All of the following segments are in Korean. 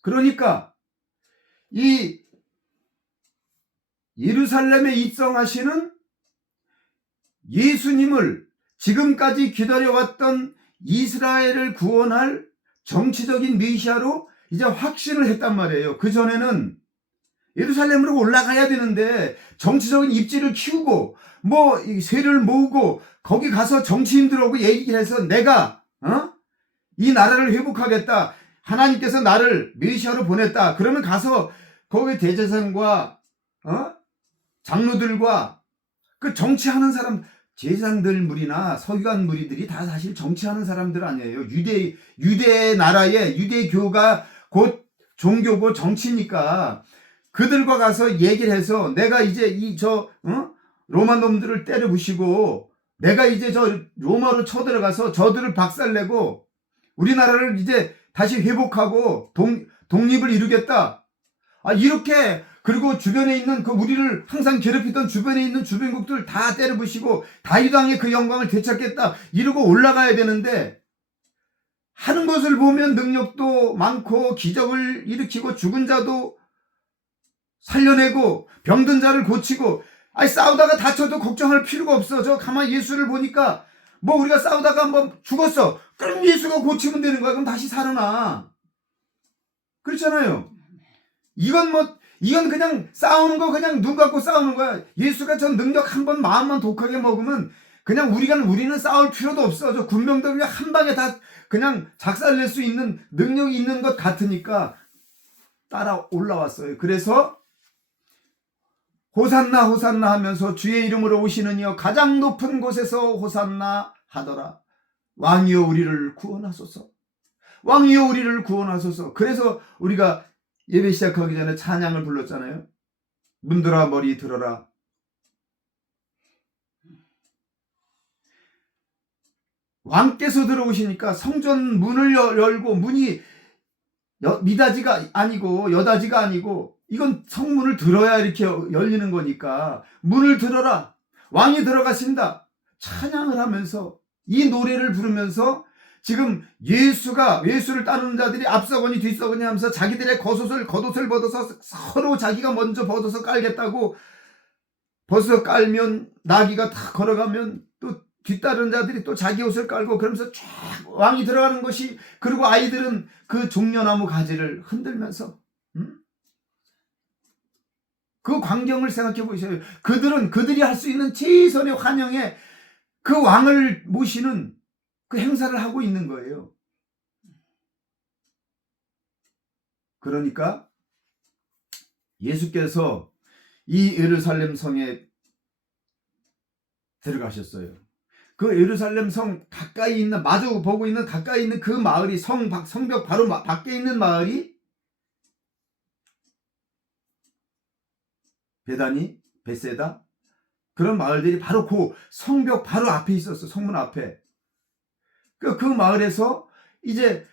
그러니까 이 예루살렘에 입성하시는 예수님을 지금까지 기다려왔던 이스라엘을 구원할 정치적인 메시아로 이제 확신을 했단 말이에요. 그전에는 예루살렘으로 올라가야 되는데 정치적인 입지를 키우고 뭐 세를 모으고 거기 가서 정치인들하고 얘기를 해서 내가 이 나라를 회복하겠다. 하나님께서 나를 메시아로 보냈다. 그러면 가서 거기 대제사장과 장로들과 그 정치하는 사람, 제사장들 무리나 서기관 무리들이 다 사실 정치하는 사람들 아니에요. 유대 나라의 유대교가 곧 종교고 정치니까 그들과 가서 얘기를 해서 내가 이제 로마 놈들을 때려 부시고 내가 이제 저 로마로 쳐들어가서 저들을 박살내고 우리나라를 이제 다시 회복하고 독립을 이루겠다. 이렇게 그리고 주변에 있는 그 우리를 항상 괴롭히던 주변에 있는 주변국들 다 때려 부시고 다윗 왕의 그 영광을 되찾겠다. 이러고 올라가야 되는데 하는 것을 보면 능력도 많고 기적을 일으키고 죽은 자도 살려내고 병든 자를 고치고 싸우다가 다쳐도 걱정할 필요가 없어. 저 가만히 예수를 보니까 뭐 우리가 싸우다가 뭐 죽었어. 그럼 예수가 고치면 되는 거야. 그럼 다시 살아나. 그렇잖아요. 이건 그냥 싸우는 거 그냥 눈 감고 싸우는 거야. 예수가 전 능력 한 번 마음만 독하게 먹으면 그냥 우리는 싸울 필요도 없어. 저 군병들 그냥 한 방에 다 그냥 작살낼 수 있는 능력이 있는 것 같으니까 따라 올라왔어요. 그래서 호산나 호산나 하면서 주의 이름으로 오시는 이여 가장 높은 곳에서 호산나 하더라. 왕이여 우리를 구원하소서. 왕이여 우리를 구원하소서. 그래서 우리가 예배 시작하기 전에 찬양을 불렀잖아요. 문들아 머리 들어라. 왕께서 들어오시니까 성전 문을 열고 문이 미닫이가 아니고 여닫이가 아니고 이건 성문을 들어야 이렇게 열리는 거니까 문을 들어라. 왕이 들어가신다. 찬양을 하면서 이 노래를 부르면서 지금 예수를 따르는 자들이 앞서거니 뒤서거니 하면서 자기들의 겉옷을 벗어서 서로 자기가 먼저 벗어서 깔겠다고 벗어 깔면 나귀가 다 걸어가면 또 뒤따르는 자들이 또 자기 옷을 깔고 그러면서 쫙 왕이 들어가는 것이 그리고 아이들은 그 종려나무 가지를 흔들면서 그 광경을 생각해 보세요. 그들이 할 수 있는 최선의 환영에 그 왕을 모시는 그 행사를 하고 있는 거예요. 그러니까 예수께서 이 예루살렘 성에 들어가셨어요. 그 예루살렘 성 가까이 있는 마주 보고 있는 가까이 있는 그 마을이 성벽 바로 밖에 있는 마을이 베다니, 벳세다 그런 마을들이 바로 그 성벽 바로 앞에 있었어. 성문 앞에. 그 마을에서 이제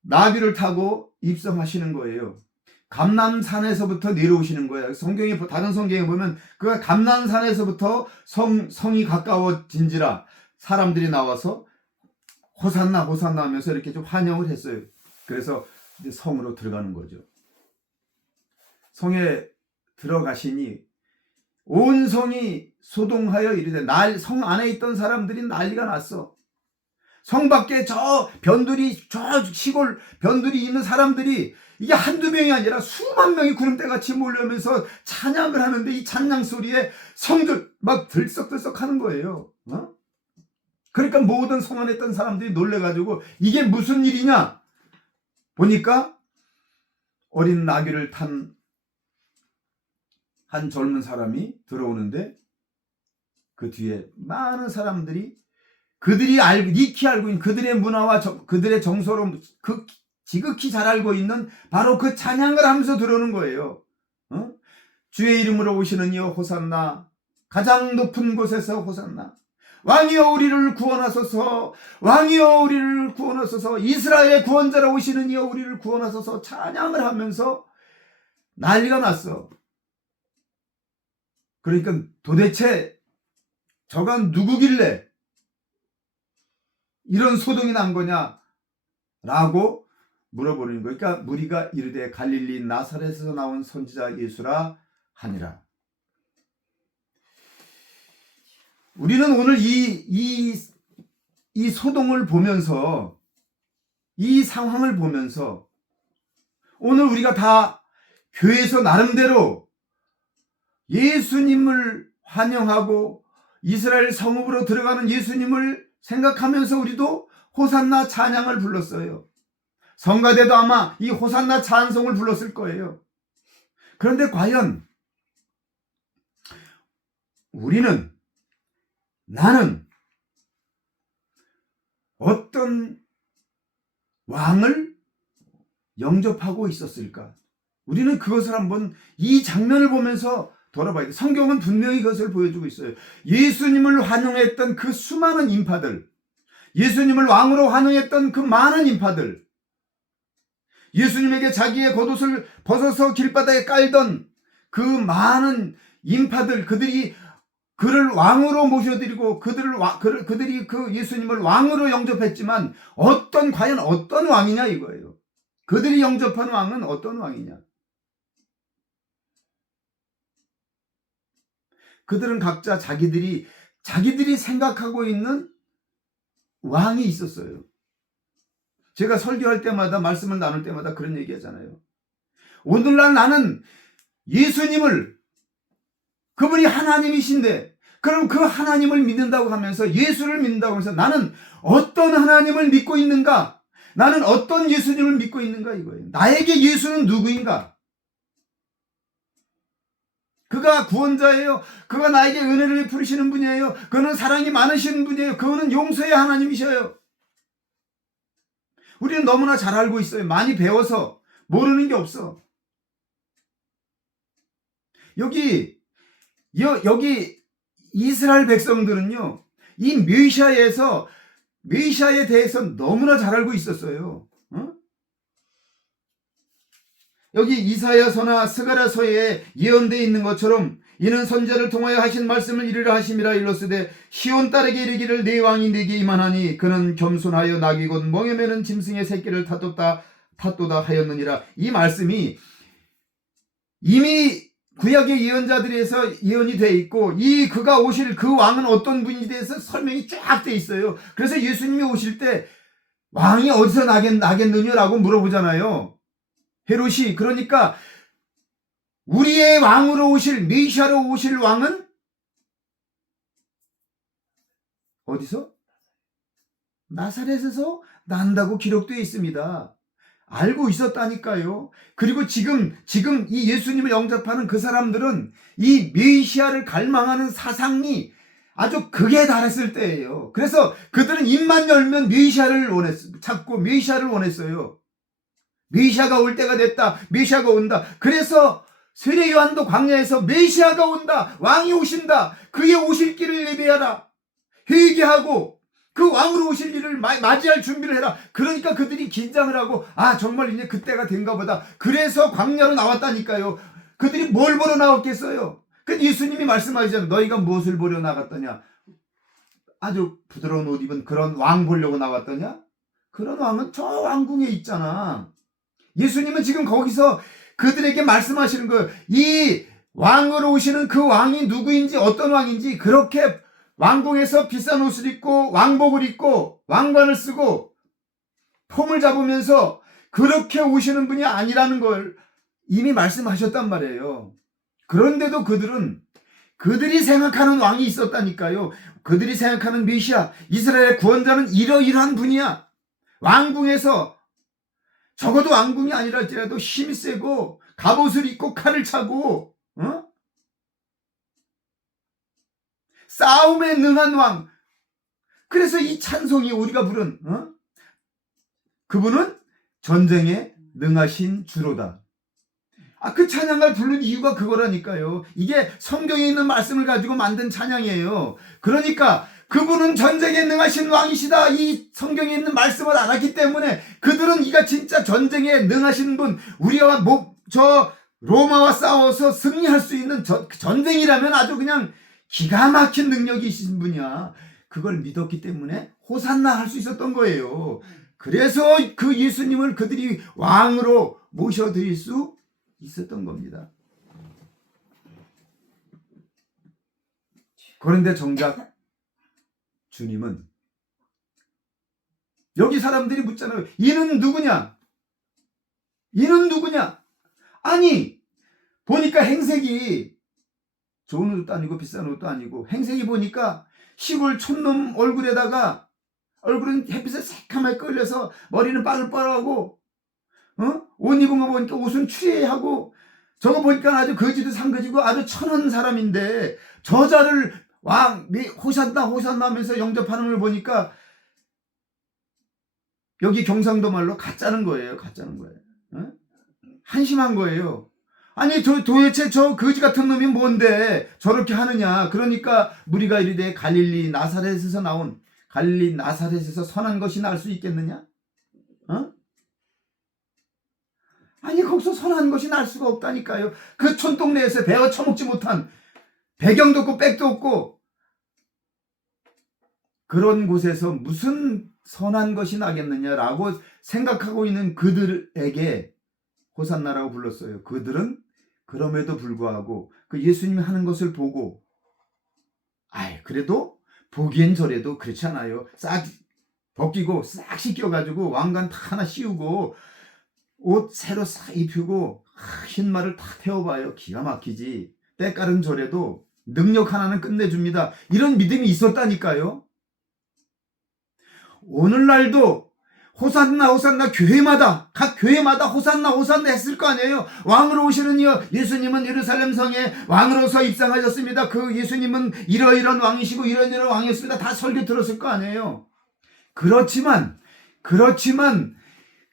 나귀를 타고 입성하시는 거예요. 감람산에서부터 내려오시는 거예요. 다른 성경에 보면 그 감람산에서부터 성이 가까워진지라 사람들이 나와서 호산나 호산나 하면서 이렇게 좀 환영을 했어요. 그래서 이제 성으로 들어가는 거죠. 성에 들어가시니 온 성이 소동하여 이르되 성 안에 있던 사람들이 난리가 났어. 성 밖에 저 시골 변두리 있는 사람들이 이게 한두 명이 아니라 수만 명이 구름대같이 몰려오면서 찬양을 하는데 이 찬양 소리에 성들 막 들썩들썩 하는 거예요. 그러니까 모든 성 안에 있던 사람들이 놀래가지고 이게 무슨 일이냐 보니까 어린 나귀를 탄 한 젊은 사람이 들어오는데 그 뒤에 많은 사람들이 그들이 익히 알고 있는 그들의 문화와 그들의 정서로 지극히 잘 알고 있는 바로 그 찬양을 하면서 들어오는 거예요. 주의 이름으로 오시는 이여 호산나. 가장 높은 곳에서 호산나. 왕이여 우리를 구원하소서. 왕이여 우리를 구원하소서. 이스라엘의 구원자로 오시는 이여 우리를 구원하소서. 찬양을 하면서 난리가 났어. 그러니까 도대체 저가 누구길래 이런 소동이 난 거냐라고 물어보는 거예요. 그러니까 무리가 이르되 갈릴리 나사렛에서 나온 선지자 예수라 하니라. 우리는 오늘 이 소동을 보면서, 이 상황을 보면서 오늘 우리가 다 교회에서 나름대로 예수님을 환영하고 이스라엘 성읍으로 들어가는 예수님을 생각하면서 우리도 호산나 찬양을 불렀어요. 성가대도 아마 이 호산나 찬송을 불렀을 거예요. 그런데 과연 나는 어떤 왕을 영접하고 있었을까? 우리는 그것을 한번 이 장면을 보면서 돌아봐야 돼. 성경은 분명히 그것을 보여주고 있어요. 예수님을 환영했던 그 수많은 인파들, 예수님을 왕으로 환영했던 그 많은 인파들, 예수님에게 자기의 겉옷을 벗어서 길바닥에 깔던 그 많은 인파들, 그들이 그를 왕으로 모셔드리고 그들이 그 예수님을 왕으로 영접했지만 과연 어떤 왕이냐 이거예요. 그들이 영접한 왕은 어떤 왕이냐? 그들은 각자 자기들이 생각하고 있는 왕이 있었어요. 제가 설교할 때마다, 말씀을 나눌 때마다 그런 얘기 하잖아요. 오늘날 나는 예수님을, 그분이 하나님이신데, 그럼 그 하나님을 믿는다고 하면서, 예수를 믿는다고 하면서 나는 어떤 하나님을 믿고 있는가? 나는 어떤 예수님을 믿고 있는가 이거예요. 나에게 예수는 누구인가? 그가 구원자예요. 그가 나에게 은혜를 베푸시는 분이에요. 그는 사랑이 많으신 분이에요. 그는 용서의 하나님이셔요. 우리는 너무나 잘 알고 있어요. 많이 배워서 모르는 게 없어. 여기 이스라엘 백성들은요, 이 메시아에 대해서 너무나 잘 알고 있었어요. 여기 이사야서나 스가랴서에 예언되어 있는 것처럼 이는 선지자를 통하여 하신 말씀을 이르라 하심이라 일렀으되 시온 딸에게 이르기를 내 왕이 내게 임하나니 그는 겸손하여 낙이 곧 멍에 매는 짐승의 새끼를 탓도다 하였느니라. 이 말씀이 이미 구약의 예언자들에서 예언이 돼 있고, 그가 오실 그 왕은 어떤 분인지 대해서 설명이 쫙 돼 있어요. 그래서 예수님이 오실 때 왕이 어디서 나겠느냐라고 물어보잖아요. 헤롯이. 그러니까 우리의 왕으로 오실, 메시아로 오실 왕은 어디서? 나사렛에서 난다고 기록되어 있습니다. 알고 있었다니까요. 그리고 지금 이 예수님을 영접하는 그 사람들은 이 메시아를 갈망하는 사상이 아주 극에 달했을 때예요. 그래서 그들은 입만 열면 메시아를 찾고 메시아를 원했어요. 메시아가 올 때가 됐다. 메시아가 온다. 그래서 세례 요한도 광야에서 메시아가 온다. 왕이 오신다. 그의 오실 길을 예배하라. 회개하고 그 왕으로 오실 일을 맞이할 준비를 해라. 그러니까 그들이 긴장을 하고, 정말 이제 그때가 된가 보다. 그래서 광야로 나왔다니까요. 그들이 뭘 보러 나왔겠어요? 그 예수님이 말씀하시잖아요. 너희가 무엇을 보러 나갔더냐? 아주 부드러운 옷 입은 그런 왕 보려고 나왔더냐? 그런 왕은 저 왕궁에 있잖아. 예수님은 지금 거기서 그들에게 말씀하시는 거예요. 이 왕으로 오시는 그 왕이 누구인지, 어떤 왕인지, 그렇게 왕궁에서 비싼 옷을 입고 왕복을 입고 왕관을 쓰고 폼을 잡으면서 그렇게 오시는 분이 아니라는 걸 이미 말씀하셨단 말이에요. 그런데도 그들이 생각하는 왕이 있었다니까요. 그들이 생각하는 메시아, 이스라엘의 구원자는 이러이러한 분이야. 왕궁에서, 적어도 왕궁이 아니라 할지라도 힘이 세고 갑옷을 입고 칼을 차고 싸움에 능한 왕. 그래서 이 찬송이 우리가 부른 그분은 전쟁에 능하신 주로다. 그 찬양을 부른 이유가 그거라니까요. 이게 성경에 있는 말씀을 가지고 만든 찬양이에요. 그러니까 그분은 전쟁에 능하신 왕이시다. 이 성경에 있는 말씀을 알았기 때문에 그들은 이가 진짜 전쟁에 능하신 분, 우리와 로마와 싸워서 승리할 수 있는 전쟁이라면 아주 그냥 기가 막힌 능력이 있으신 분이야. 그걸 믿었기 때문에 호산나 할 수 있었던 거예요. 그래서 그 예수님을 그들이 왕으로 모셔드릴 수 있었던 겁니다. 그런데 정작 주님은 여기 사람들이 묻잖아요. 이는 누구냐? 이는 누구냐? 아니 보니까 행색이 좋은 옷도 아니고 비싼 옷도 아니고 행색이 보니까 시골 촌놈 얼굴에다가 얼굴은 햇빛에 새카맣게 끌려서 머리는 빠글빠글하고 옷 입은 거 보니까 옷은 추리하고 저거 보니까 아주 거지도 상거지고 아주 천한 사람인데 저자를 왕 호산나 호산나 하면서 영접하는 걸 보니까 여기 경상도 말로 가짜는 거예요. 가짜는 거예요. 한심한 거예요. 아니 도대체 저 거지 같은 놈이 뭔데 저렇게 하느냐. 그러니까 무리가 이르되 갈릴리 나사렛에서 나온 갈릴리 나사렛에서 선한 것이 날 수 있겠느냐? 아니 거기서 선한 것이 날 수가 없다니까요. 그 촌동네에서 베어 처먹지 못한 배경도 없고 백도 없고 그런 곳에서 무슨 선한 것이 나겠느냐라고 생각하고 있는 그들에게 호산나라고 불렀어요. 그들은 그럼에도 불구하고 그 예수님이 하는 것을 보고 그래도 보기엔 저래도 그렇지 않아요. 싹 벗기고 싹 씻겨가지고 왕관 다 하나 씌우고 옷 새로 싹 입히고 흰말을 탁 태워봐요. 기가 막히지. 때깔은 저래도 능력 하나는 끝내줍니다. 이런 믿음이 있었다니까요. 오늘날도 호산나 호산나 교회마다 각 교회마다 호산나 호산나 했을 거 아니에요. 왕으로 오시는 이여 예수님은 예루살렘 성에 왕으로서 입상하셨습니다. 그 예수님은 이러이러한 왕이시고 이러이러한 왕이었습니다. 다 설교 들었을 거 아니에요. 그렇지만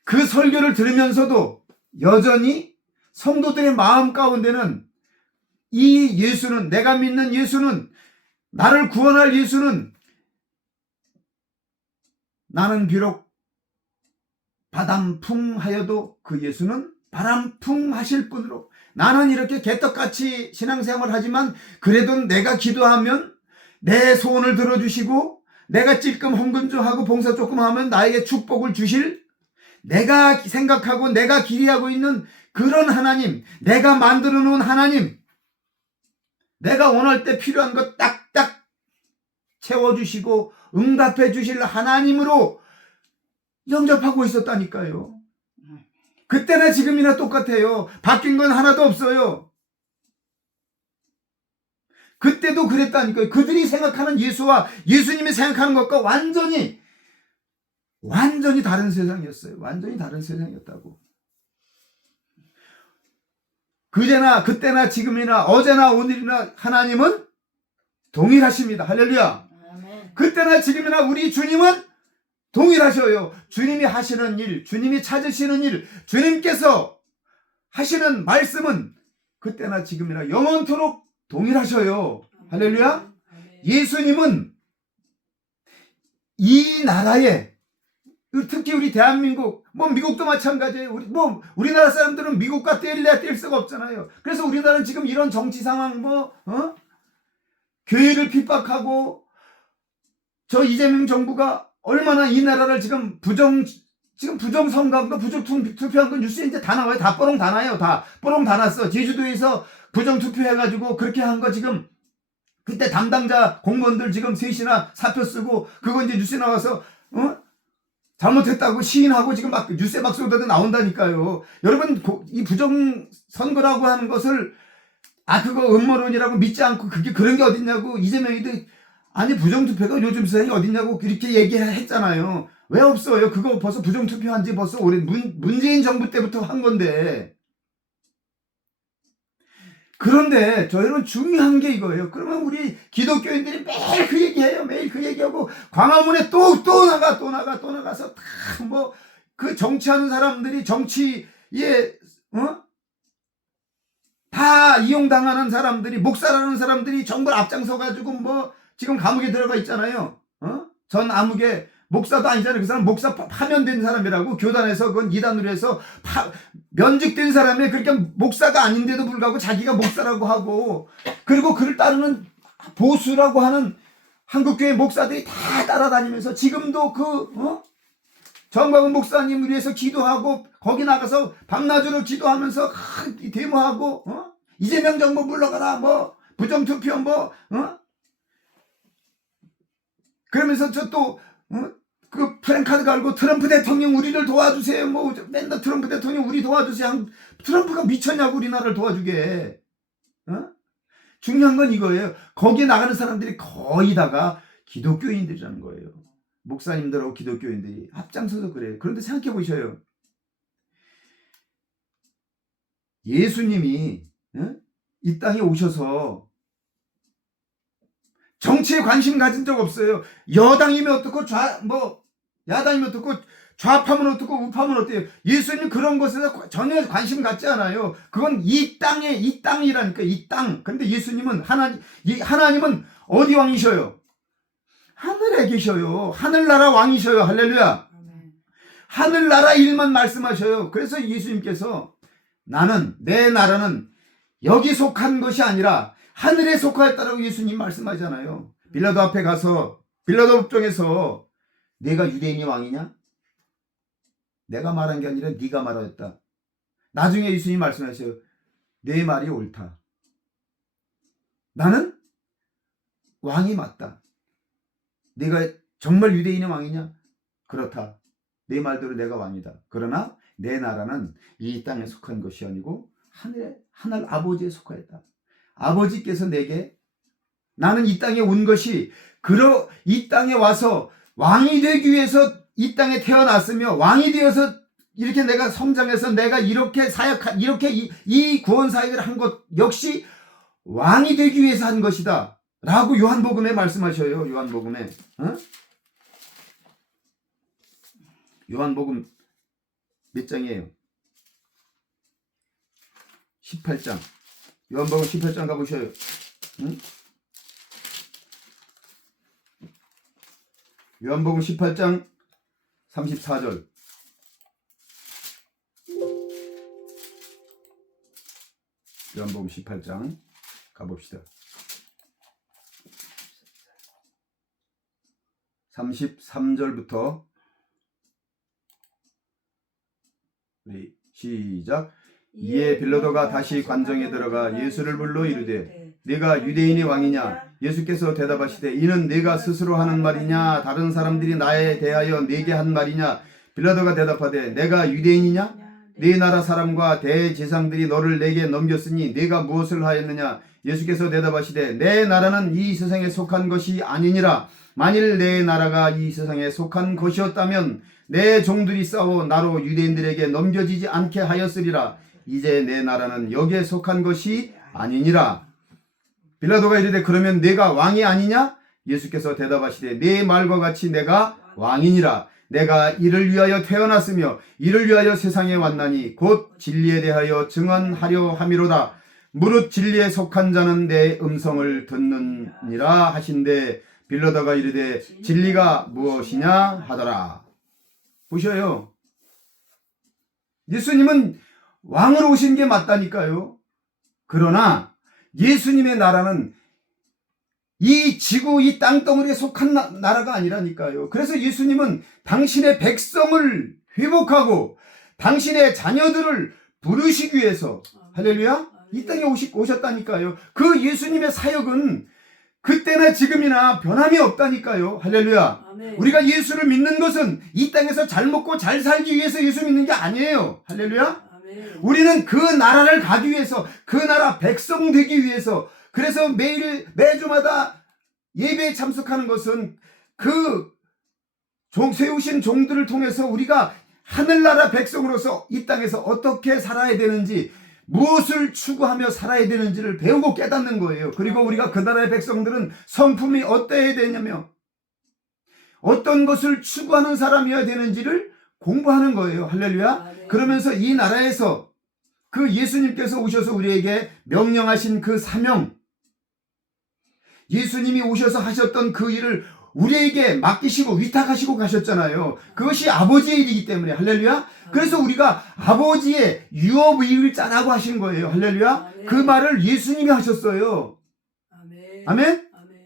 그 설교를 들으면서도 여전히 성도들의 마음 가운데는 이 예수는 내가 믿는 예수는 나를 구원할 예수는 나는 비록 바람풍하여도 그 예수는 바람풍하실 분으로 나는 이렇게 개떡같이 신앙생활을 하지만 그래도 내가 기도하면 내 소원을 들어주시고 내가 찔끔 헌금조하고 봉사 조금 하면 나에게 축복을 주실 내가 생각하고 내가 기리하고 있는 그런 하나님 내가 만들어 놓은 하나님 내가 원할 때 필요한 것 딱딱 채워주시고 응답해 주실 하나님으로 영접하고 있었다니까요. 그때나 지금이나 똑같아요. 바뀐 건 하나도 없어요. 그때도 그랬다니까요. 그들이 생각하는 예수와 예수님이 생각하는 것과 완전히 다른 세상이었어요. 완전히 다른 세상이었다고. 그때나 지금이나 어제나 오늘이나 하나님은 동일하십니다. 할렐루야. 아멘. 그때나 지금이나 우리 주님은 동일하셔요. 주님이 하시는 일, 주님이 찾으시는 일, 주님께서 하시는 말씀은 그때나 지금이나 영원토록 동일하셔요. 할렐루야. 예수님은 이 나라에 특히 우리 대한민국, 미국도 마찬가지예요. 우리나라 사람들은 미국과 뗄 수가 없잖아요. 그래서 우리나라는 지금 이런 정치 상황, 교회를 핍박하고, 저 이재명 정부가 얼마나 이 나라를 지금 부정선거한 거, 부정투표한 거 뉴스에 이제 다 나와요. 다 뽀롱 다 나요. 다 뽀롱 다 났어. 제주도에서 부정투표해가지고 그렇게 한 거 지금, 그때 담당자 공무원들 지금 셋이나 사표 쓰고, 그거 이제 뉴스에 나와서, 잘못했다고 시인하고 지금 막 뉴스에 막 쏟아져 나온다니까요. 여러분 이 부정선거라고 하는 것을 그거 음모론이라고 믿지 않고 그게 그런 게 어딨냐고 이재명이도 아니 부정투표가 요즘 세상에 어딨냐고 그렇게 얘기했잖아요. 왜 없어요? 그거 벌써 부정투표한 지 벌써 오래 문재인 정부 때부터 한 건데. 그런데 저희는 중요한 게 이거예요. 그러면 우리 기독교인들이 매일 그 얘기해요. 매일 그 얘기하고 광화문에 또 나가서 다 그 정치하는 사람들이 정치에 다 이용당하는 사람들이 목사라는 사람들이 정말 앞장서 가지고 지금 감옥에 들어가 있잖아요. 전 암흑에 목사도 아니잖아요. 그 사람 목사 파면된 사람이라고 교단에서 그건 이단으로 해서 면직된 사람이 그러니까 목사가 아닌데도 불구하고 자기가 목사라고 하고 그리고 그를 따르는 보수라고 하는 한국교회 목사들이 다 따라다니면서 지금도 정광훈 목사님을 위해서 기도하고 거기 나가서 밤낮으로 기도하면서 데모하고 이재명 정부 물러가라 뭐 부정투표 뭐 그러면서 저 또 그 프랭카드 갈고 트럼프 대통령 우리를 도와주세요 뭐 맨날 트럼프 대통령 우리 도와주세요. 트럼프가 미쳤냐고 우리나라를 도와주게. 중요한 건 이거예요. 거기에 나가는 사람들이 거의 다가 기독교인들이라는 거예요. 목사님들하고 기독교인들이 앞장서서 그래요. 그런데 생각해 보셔요. 예수님이 이 땅에 오셔서 정치에 관심 가진 적 없어요. 여당이면 어떻고 야당이면 어떻고 좌파면 어떻고 우파면 어때요. 예수님 그런 것에 전혀 관심 갖지 않아요. 그건 이 땅이라니까 이 땅. 근데 예수님은 하나님은 어디 왕이셔요? 하늘에 계셔요. 하늘나라 왕이셔요. 할렐루야. 하늘나라 일만 말씀하셔요. 그래서 예수님께서 내 나라는 여기 속한 것이 아니라 하늘에 속하였다라고 예수님 말씀하잖아요. 빌라도 앞에 가서 빌라도 법정에서 내가 유대인이 왕이냐? 내가 말한 게 아니라 네가 말하였다. 나중에 예수님 말씀하셔요. 내 말이 옳다. 나는 왕이 맞다. 내가 정말 유대인의 왕이냐? 그렇다. 내 말대로 내가 왕이다. 그러나 내 나라는 이 땅에 속한 것이 아니고 하늘 아버지에 속하였다. 아버지께서 내게 나는 이 땅에 온 것이 이 땅에 와서 왕이 되기 위해서 이 땅에 태어났으며 왕이 되어서 이렇게 내가 성장해서 내가 이렇게 이 구원 사역을 한 것 역시 왕이 되기 위해서 한 것이다. 라고 요한복음에 말씀하셔요. 요한복음에. 요한복음 몇 장이에요? 18장. 요한복음 18장 가보셔요. 요한복음 18장 34절. 요한복음 18장 가봅시다. 33절부터 우리 시작. 이에 빌라도가 다시 관정에 들어가 예수를 불러 이르되 네가 유대인의 왕이냐? 예수께서 대답하시되 이는 네가 스스로 하는 말이냐 다른 사람들이 나에 대하여 네게 한 말이냐? 빌라도가 대답하되 내가 유대인이냐? 네 나라 사람과 대제사장들이 너를 내게 넘겼으니 네가 무엇을 하였느냐? 예수께서 대답하시되 내 나라는 이 세상에 속한 것이 아니니라. 만일 내 나라가 이 세상에 속한 것이었다면 내 종들이 싸워 나로 유대인들에게 넘겨지지 않게 하였으리라. 이제 내 나라는 여기에 속한 것이 아니니라. 빌라도가 이르되 그러면 내가 왕이 아니냐? 예수께서 대답하시되 네 말과 같이 내가 왕이니라. 내가 이를 위하여 태어났으며 이를 위하여 세상에 왔나니 곧 진리에 대하여 증언하려 함이로다. 무릇 진리에 속한 자는 내 음성을 듣느니라 하신대 빌라도가 이르되 진리가 무엇이냐 하더라. 보셔요. 예수님은 왕으로 오신 게 맞다니까요. 그러나 예수님의 나라는 이 지구, 이 땅덩어리에 속한 나라가 아니라니까요. 그래서 예수님은 당신의 백성을 회복하고 당신의 자녀들을 부르시기 위해서 할렐루야 이 땅에 오셨다니까요. 그 예수님의 사역은 그때나 지금이나 변함이 없다니까요. 할렐루야. 아멘. 우리가 예수를 믿는 것은 이 땅에서 잘 먹고 잘 살기 위해서 예수 믿는 게 아니에요. 할렐루야. 아멘. 우리는 그 나라를 가기 위해서 그 나라 백성 되기 위해서 그래서 매주마다 예배에 참석하는 것은 그 세우신 종들을 통해서 우리가 하늘나라 백성으로서 이 땅에서 어떻게 살아야 되는지 무엇을 추구하며 살아야 되는지를 배우고 깨닫는 거예요. 그리고 우리가 그 나라의 백성들은 성품이 어때야 되냐며 어떤 것을 추구하는 사람이어야 되는지를 공부하는 거예요. 할렐루야. 네. 그러면서 이 나라에서 그 예수님께서 오셔서 우리에게 명령하신 그 사명, 예수님이 오셔서 하셨던 그 일을 우리에게 맡기시고 위탁하시고 가셨잖아요. 그것이 아버지의 일이기 때문에 할렐루야. 그래서 우리가 아버지의 유업일자라고 하신 거예요. 할렐루야. 그 말을 예수님이 하셨어요. 아멘. 아멘. 아멘.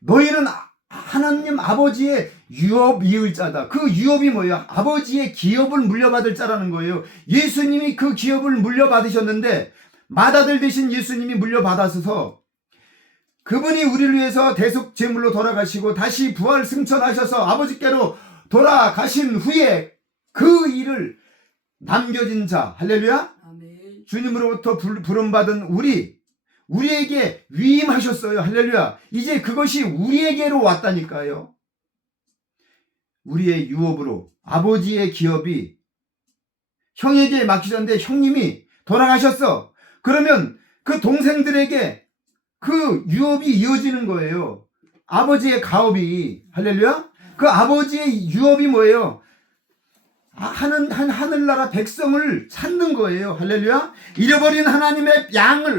너희는 하나님 아버지의 유업 이을 자다. 그 유업이 뭐예요? 아버지의 기업을 물려받을 자라는 거예요. 예수님이 그 기업을 물려받으셨는데 맏아들 되신 예수님이 물려받아서 그분이 우리를 위해서 대속 제물로 돌아가시고 다시 부활 승천하셔서 아버지께로 돌아가신 후에 그 일을 남겨진 자, 할렐루야, 아멘. 주님으로부터 부름받은 우리에게 위임하셨어요. 할렐루야. 이제 그것이 우리에게로 왔다니까요. 우리의 유업으로 아버지의 기업이 형에게 맡기셨는데 형님이 돌아가셨어. 그러면 그 동생들에게 그 유업이 이어지는 거예요. 아버지의 가업이. 할렐루야. 그 아버지의 유업이 뭐예요? 하늘나라 백성을 찾는 거예요. 할렐루야. 잃어버린 하나님의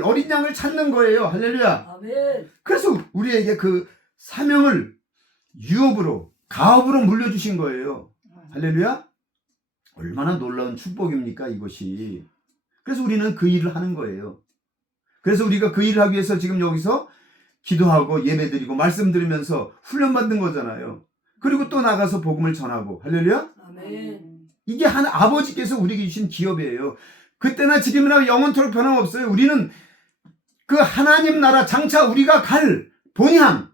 어린 양을 찾는 거예요. 할렐루야. 아멘. 그래서 우리에게 그 사명을 유업으로, 가업으로 물려주신 거예요. 할렐루야. 얼마나 놀라운 축복입니까, 이것이. 그래서 우리는 그 일을 하는 거예요. 그래서 우리가 그 일을 하기 위해서 지금 여기서 기도하고 예배드리고 말씀 들으면서 훈련받는 거잖아요. 그리고 또 나가서 복음을 전하고. 할렐루야. 아멘. 이게 아버지께서 우리에게 주신 기업이에요. 그때나 지금이나 영원토록 변함없어요. 우리는 그 하나님 나라, 장차 우리가 갈 본향,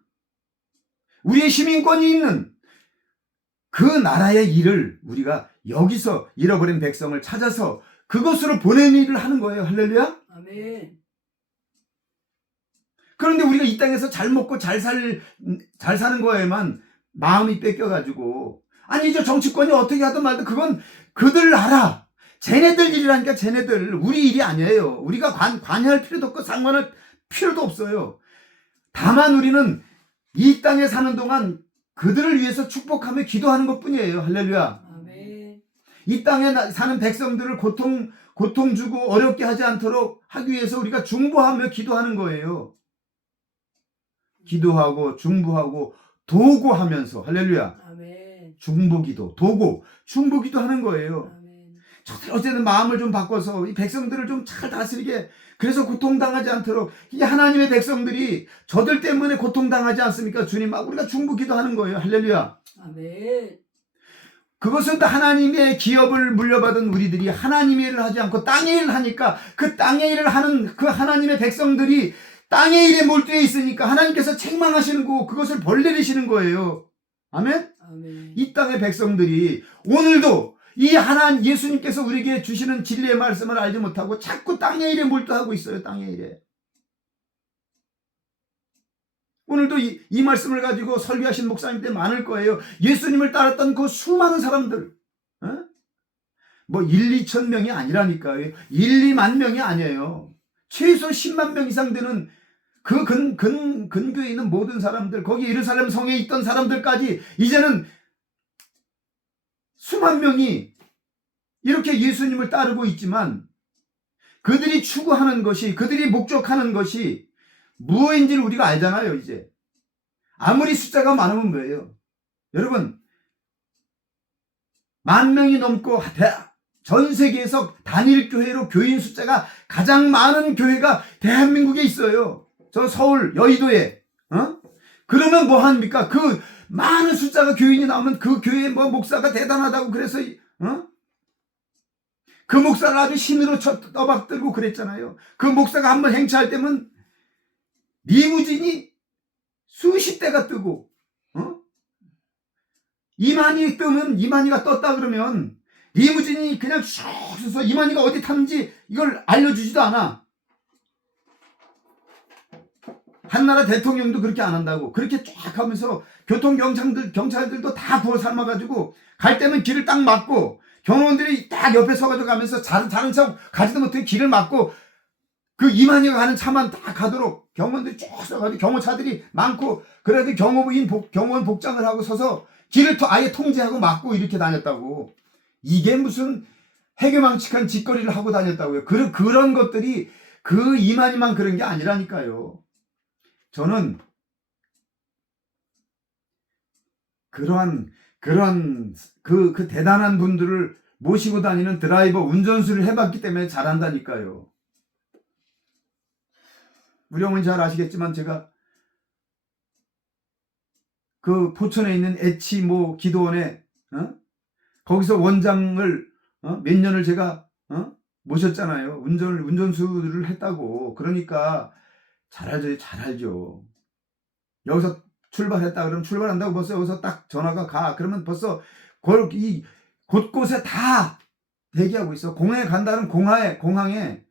우리의 시민권이 있는 그 나라의 일을 우리가 여기서 잃어버린 백성을 찾아서 그곳으로 보내는 일을 하는 거예요. 할렐루야. 아멘. 그런데 우리가 이 땅에서 잘 먹고 잘 사는 거에만 마음이 뺏겨가지고, 아니 저 정치권이 어떻게 하든 말든 그건 그들 나라, 쟤네들 일이라니까. 쟤네들, 우리 일이 아니에요. 우리가 관여할 필요도 없고 상관할 필요도 없어요. 다만 우리는 이 땅에 사는 동안 그들을 위해서 축복하며 기도하는 것뿐이에요. 할렐루야. 아멘. 이 땅에 사는 백성들을 고통 주고 어렵게 하지 않도록 하기 위해서 우리가 중보하며 기도하는 거예요. 기도하고 중보하고 도구하면서. 할렐루야. 아멘. 중보기도, 도구, 중보기도 하는 거예요. 아멘. 어쨌든 마음을 좀 바꿔서 이 백성들을 좀 잘 다스리게, 그래서 고통당하지 않도록. 이 하나님의 백성들이 저들 때문에 고통당하지 않습니까? 주님, 우리가 중보기도 하는 거예요. 할렐루야. 아멘. 그것은 하나님의 기업을 물려받은 우리들이 하나님의 일을 하지 않고 땅의 일을 하니까, 그 땅의 일을 하는 그 하나님의 백성들이 땅의 일에 몰두해 있으니까 하나님께서 책망하시는 거고 그것을 벌 내리시는 거예요. 아멘? 아멘. 이 땅의 백성들이 오늘도 이 하나님 예수님께서 우리에게 주시는 진리의 말씀을 알지 못하고 자꾸 땅의 일에 몰두하고 있어요. 땅의 일에. 오늘도 이 말씀을 가지고 설교하신 목사님들 많을 거예요. 예수님을 따랐던 그 수많은 사람들, 뭐 1, 2천 명이 아니라니까요. 1, 2만 명이 아니에요. 최소 10만 명 이상 되는 그 근교에 있는 모든 사람들, 거기 예루살렘 성에 있던 사람들까지 이제는 수만 명이 이렇게 예수님을 따르고 있지만, 그들이 추구하는 것이, 그들이 목적하는 것이 무엇인지를 우리가 알잖아요. 이제 아무리 숫자가 많으면 뭐예요? 여러분, 10,000명이 넘고 전 세계에서 단일 교회로 교인 숫자가 가장 많은 교회가 대한민국에 있어요. 저 서울 여의도에. 그러면 뭐 합니까? 그 많은 숫자가 교인이 나오면 그 교회의 뭐 목사가 대단하다고 그래서 그 목사를 아주 신으로 떠박들고 그랬잖아요. 그 목사가 한번 행차할 때면 리무진이 수십 대가 뜨고, 이만희 뜨면, 이만희가 떴다 그러면 리무진이 그냥 슉 서서 이만희가 어디 탔는지 이걸 알려주지도 않아. 한나라 대통령도 그렇게 안 한다고. 그렇게 쫙 하면서 경찰들도 다 부어 삶아가지고 갈 때면 길을 딱 막고, 경호원들이 딱 옆에 서가지고 가면서 다른 차 가지도 못해 길을 막고, 그 이만희가 가는 차만 다 가도록 경호원들이 쭉 서가지고, 경호차들이 많고, 그래도 경호원 복장을 하고 서서 길을 아예 통제하고 막고 이렇게 다녔다고. 이게 무슨 해괴망측한 짓거리를 하고 다녔다고요. 그런 것들이 그 이만희만 그런 게 아니라니까요. 저는 그러한 그 대단한 분들을 모시고 다니는 드라이버, 운전수를 해봤기 때문에 잘한다니까요. 우리 어머니 잘 아시겠지만 제가 그 포천에 있는 애치 뭐 기도원에 거기서 원장을 몇 년을 제가 모셨잖아요. 운전수를 했다고. 그러니까 잘 알죠. 여기서 출발했다 그러면 출발한다고 벌써 여기서 딱 전화가 가. 그러면 벌써 이 곳곳에 다 대기하고 있어. 공항에 간다는 공항에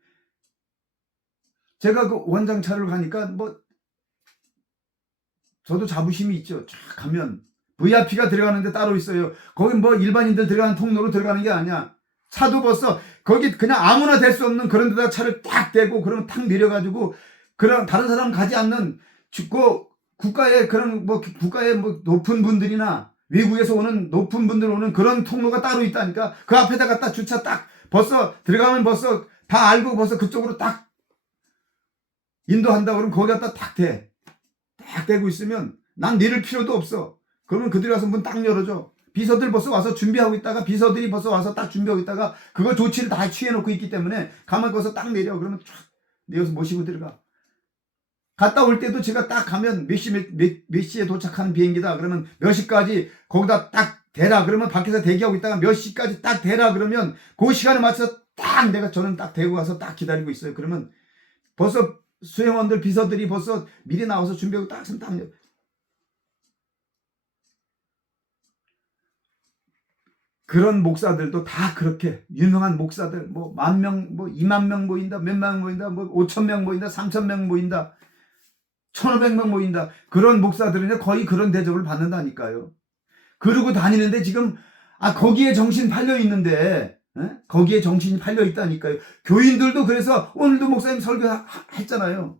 제가 그 원장 차를 가니까 뭐 저도 자부심이 있죠. 쫙 가면 VIP가 들어가는데 따로 있어요. 거기 뭐 일반인들 들어가는 통로로 들어가는 게 아니야. 차도 벌써 거기 그냥 아무나 될 수 없는 그런 데다 차를 딱 대고 그러면 탁 내려가지고 그런 다른 사람 가지 않는 국가의 그런 뭐 국가의 뭐 높은 분들이나 외국에서 오는 높은 분들 오는 그런 통로가 따로 있다니까. 그 앞에다 갖다 주차 딱 벌써 들어가면 벌써 다 알고 벌써 그쪽으로 딱 인도한다 그러면 거기 갖다 딱 대고 있으면 난 내릴 필요도 없어. 그러면 그들이 가서 문 딱 열어줘. 비서들 벌써 와서 준비하고 있다가 비서들이 벌써 와서 딱 준비하고 있다가 그거 조치를 다 취해놓고 있기 때문에 가만 거기서 딱 내려. 그러면 쫙 내려서 모시고 들어가. 갔다 올 때도 제가 딱 가면 몇 시에 도착하는 비행기다. 그러면 몇 시까지 거기다 딱 대라. 그러면 밖에서 대기하고 있다가 몇 시까지 딱 대라. 그러면 그 시간에 맞춰서 딱 저는 딱 대고 가서 딱 기다리고 있어요. 그러면 벌써 수행원들 비서들이 벌써 미리 나와서 준비하고 딱 그런 목사들도 다 그렇게 유명한 목사들 뭐 10,000명 뭐 20,000명 모인다 몇만 명 모인다 뭐 5,000명 모인다 3,000명 모인다 1,500명 모인다 그런 목사들은 거의 그런 대접을 받는다니까요. 그러고 다니는데 지금 거기에 정신 팔려 있는데 거기에 정신이 팔려 있다니까요. 교인들도 그래서 오늘도 목사님 설교했잖아요.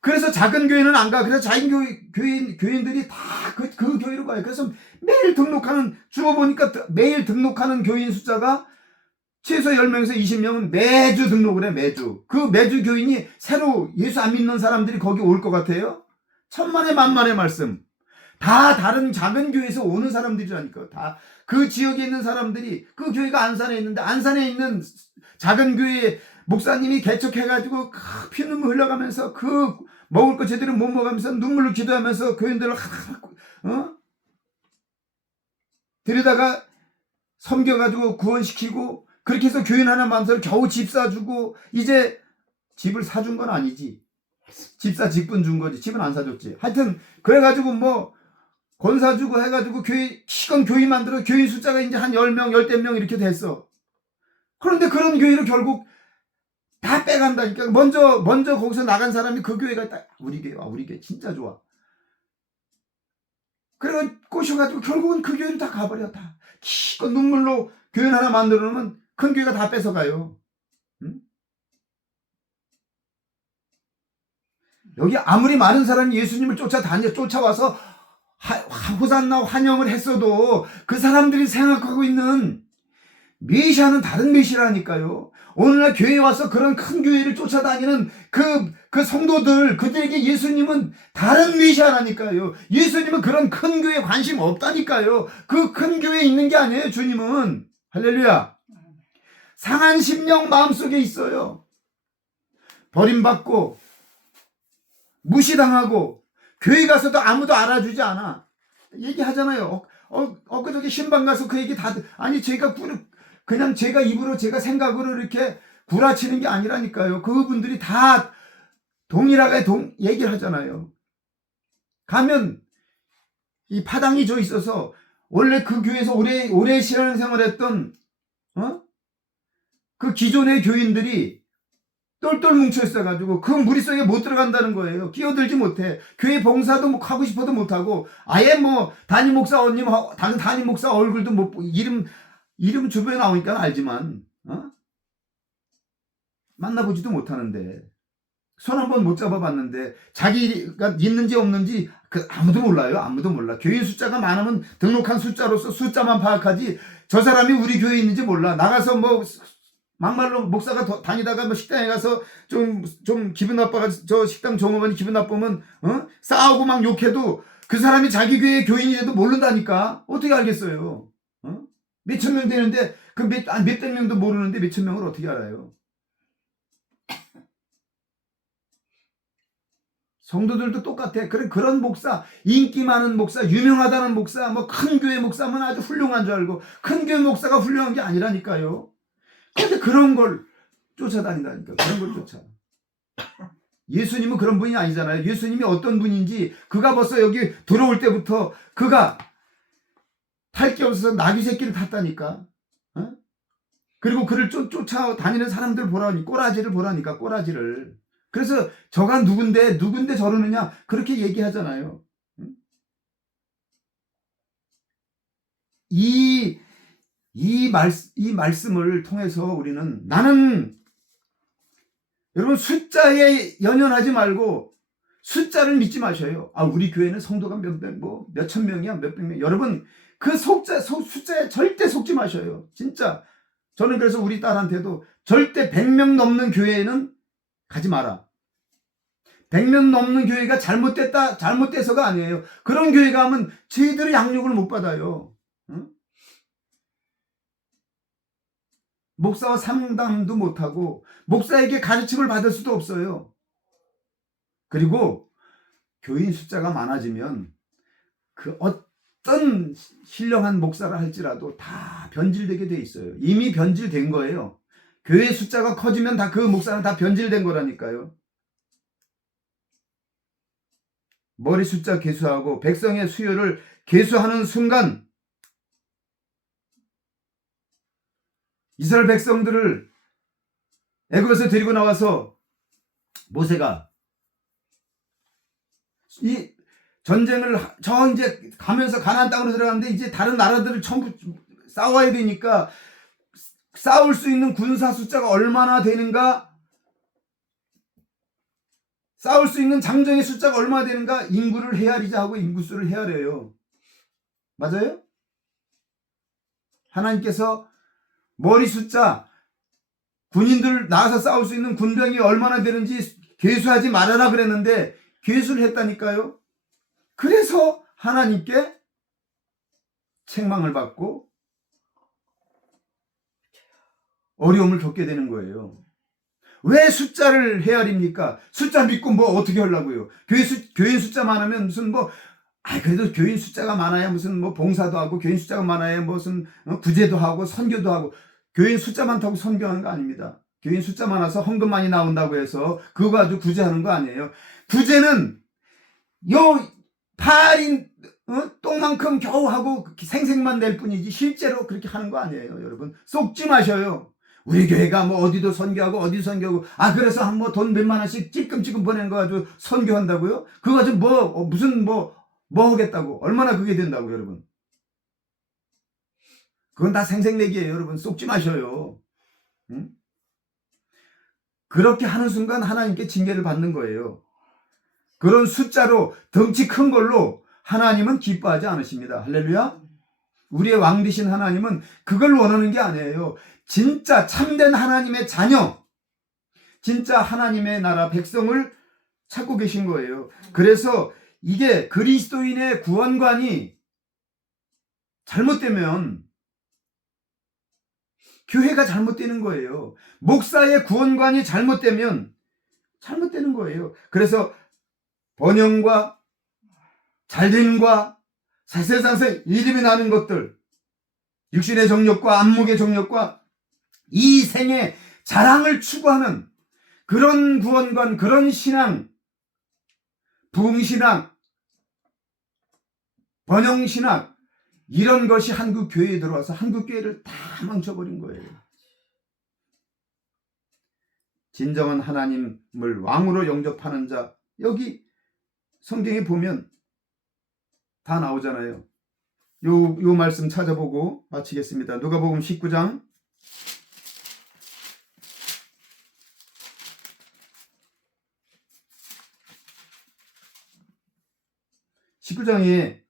그래서 작은 교회는 안 가. 그래서 작은 교인들이 다 그 교회로 가요. 그래서 매일 등록하는, 주어보니까 매일 등록하는 교인 숫자가 최소 10명에서 20명은 매주 등록을 해, 매주. 그 매주 교인이 새로 예수 안 믿는 사람들이 거기 올 것 같아요? 천만의 만만의 말씀. 다 다른 작은 교회에서 오는 사람들이라니까. 다 그 지역에 있는 사람들이, 그 교회가 안산에 있는데 안산에 있는 작은 교회 목사님이 개척해가지고 피눈물 흘려가면서 그 먹을 거 제대로 못 먹으면서 눈물로 기도하면서 교인들을 들여다가 섬겨가지고 구원시키고 그렇게 해서 교인 하나 만들어 겨우 집 사주고 이제 집을 사준 건 아니지. 집사 직분 준 거지. 집은 안 사줬지. 하여튼 그래가지고 뭐 권사 주고 해가지고 시건 교인 만들어 교인 숫자가 이제 한 10명, 10명 이렇게 됐어. 그런데 그런 교회를 결국 다 빼간다니까. 먼저 거기서 나간 사람이 그 교회가 있다. 우리 교회 진짜 좋아. 그래 꼬셔가지고 결국은 그 교회를 다 가버려. 다 기껏 눈물로 교인 하나 만들어 놓으면 큰 교회가 다 뺏어가요. 응? 여기 아무리 많은 사람이 예수님을 쫓아와서 호산나 환영을 했어도 그 사람들이 생각하고 있는 메시아는 다른 메시아라니까요. 오늘날 교회에 와서 그런 큰 교회를 쫓아다니는 그 성도들, 그들에게 예수님은 다른 메시아라니까요. 예수님은 그런 큰 교회에 관심 없다니까요. 그 큰 교회에 있는 게 아니에요, 주님은. 할렐루야. 상한 심령 마음속에 있어요. 버림받고 무시당하고 교회 가서도 아무도 알아주지 않아. 얘기하잖아요. 엊그저께 신방 가서 그 얘기 아니 그냥 제가 입으로 제가 생각으로 이렇게 구라치는 게 아니라니까요. 그분들이 다 동일하게 얘기를 하잖아요. 가면 이 파당이 져 있어서 원래 그 교회에서 오래 신앙생활 했던 그 기존의 교인들이 똘똘 뭉쳐 있어가지고 그 무리 속에 못 들어간다는 거예요. 끼어들지 못해. 교회 봉사도 뭐 하고 싶어도 못하고 아예 뭐 담임 목사 얼굴도 못 보고 이름 주변에 나오니까 알지만 만나보지도 못하는데 손 한번 못 잡아봤는데 자기가 있는지 없는지 아무도 몰라요. 아무도 몰라. 교인 숫자가 많으면 등록한 숫자로서 숫자만 파악하지 저 사람이 우리 교회에 있는지 몰라. 나가서 뭐 막말로 목사가 다니다가 뭐 식당에 가서 좀 기분 나빠가지고 저 식당 종업원이 기분 나쁘면 싸우고 막 욕해도 그 사람이 자기 교회 교인이라도 모른다니까. 어떻게 알겠어요? 몇천 명 되는데 그 몇백 명도 모르는데 몇천 명을 어떻게 알아요? 성도들도 똑같아. 그런 목사, 인기 많은 목사, 유명하다는 목사, 뭐 큰 교회 목사면 아주 훌륭한 줄 알고 큰 교회 목사가 훌륭한 게 아니라니까요. 근데 그런 걸 쫓아다닌다니까. 그런 걸 쫓아. 예수님은 그런 분이 아니잖아요. 예수님이 어떤 분인지 그가 벌써 여기 들어올 때부터 그가 탈 게 없어서 나귀 새끼를 탔다니까. 어? 그리고 그를 쫓아다니는 사람들 보라니, 꼬라지를 보라니까, 꼬라지를. 그래서 저가 누군데 저러느냐 그렇게 얘기하잖아요. 이 말씀을 통해서 우리는 나는 여러분 숫자에 연연하지 말고 숫자를 믿지 마셔요. 아, 우리 교회는 성도가 몇천 명이야, 몇백 명. 여러분 그 숫자에 절대 속지 마셔요. 진짜. 저는 그래서 우리 딸한테도 절대 100명 넘는 교회에는 가지 마라. 100명 넘는 교회가 잘못돼서가 아니에요. 그런 교회 가면 제대로 양육을 못 받아요. 응? 목사와 상담도 못하고 목사에게 가르침을 받을 수도 없어요. 그리고 교인 숫자가 많아지면 그 어떤 신령한 목사라 할지라도 다 변질되게 돼 있어요. 이미 변질된 거예요. 교회 숫자가 커지면 다 그 목사는 다 변질된 거라니까요. 머리 숫자 계수하고 백성의 수요를 계수하는 순간 이스라엘 백성들을 애굽에서 데리고 나와서 모세가 이 전쟁을 이제 가면서 가나안 땅으로 들어가는데 이제 다른 나라들을 전부 싸워야 되니까 싸울 수 있는 군사 숫자가 얼마나 되는가, 싸울 수 있는 장정의 숫자가 얼마나 되는가, 인구를 헤아리자 하고 인구수를 헤아려요. 맞아요? 하나님께서 머리 숫자, 군인들 나와서 싸울 수 있는 군병이 얼마나 되는지 계수하지 말아라 그랬는데 계수를 했다니까요. 그래서 하나님께 책망을 받고 어려움을 겪게 되는 거예요. 왜 숫자를 헤아립니까? 숫자 믿고 뭐 어떻게 하려고요? 교인 숫자 많으면 무슨 그래도 교인 숫자가 많아야 무슨 봉사도 하고, 교인 숫자가 많아야 무슨 구제도 하고 선교도 하고. 교인 숫자 많다고 선교하는 거 아닙니다. 교인 숫자 많아서 헌금 많이 나온다고 해서 그거 가지고 구제하는 거 아니에요. 구제는 요 파인 똥만큼 겨우 하고 생색만 낼 뿐이지 실제로 그렇게 하는 거 아니에요. 여러분 속지 마셔요. 우리 교회가 어디도 선교하고 어디 선교하고, 그래서 돈 몇만 원씩 찔끔찔끔 보내는 거 가지고 선교한다고요? 그거 가지고 무슨 뭐 하겠다고, 얼마나 그게 된다고. 여러분 그건 다 생색내기예요. 여러분 속지 마셔요. 응? 그렇게 하는 순간 하나님께 징계를 받는 거예요. 그런 숫자로 덩치 큰 걸로 하나님은 기뻐하지 않으십니다. 할렐루야. 우리의 왕 되신 하나님은 그걸 원하는 게 아니에요. 진짜 참된 하나님의 자녀, 진짜 하나님의 나라 백성을 찾고 계신 거예요. 그래서 이게 그리스도인의 구원관이 잘못되면 교회가 잘못되는 거예요. 목사의 구원관이 잘못되면 잘못되는 거예요. 그래서 번영과 잘됨과 세상에서 이름이 나는 것들, 육신의 정욕과 안목의 정욕과 이 생의 자랑을 추구하는 그런 구원관, 그런 신앙, 부흥신앙, 번영신앙, 이런 것이 한국 교회에 들어와서 한국 교회를 다 망쳐버린 거예요. 진정한 하나님을 왕으로 영접하는 자, 여기 성경에 보면 다 나오잖아요. 요 말씀 찾아보고 마치겠습니다. 누가복음 19장 19장에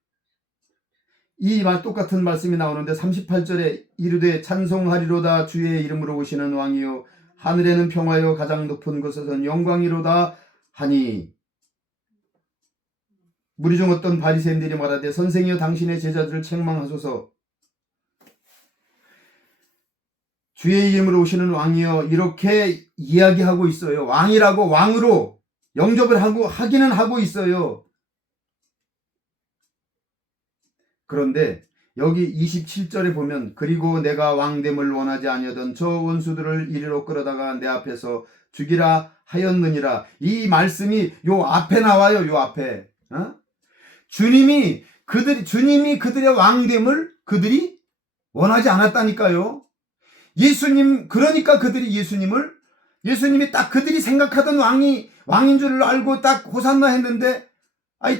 이 똑같은 말씀이 나오는데 38절에 이르되 찬송하리로다 주의 이름으로 오시는 왕이요 하늘에는 평화요 가장 높은 곳에서는 영광이로다 하니, 무리 중 어떤 바리새인들이 말하되 선생이여 당신의 제자들을 책망하소서. 주의 이름으로 오시는 왕이여 이렇게 이야기하고 있어요. 왕이라고 왕으로 영접을 하기는 하고 있어요. 그런데 여기 27절에 보면 그리고 내가 왕됨을 원하지 아니하던 저 원수들을 이리로 끌어다가 내 앞에서 죽이라 하였느니라. 이 말씀이 요 앞에 나와요. 요 앞에. 주님이 그들의 왕됨을 그들이 원하지 않았다니까요. 그러니까 그들이 예수님이 딱 그들이 생각하던 왕인 줄 알고 딱 호산나 했는데,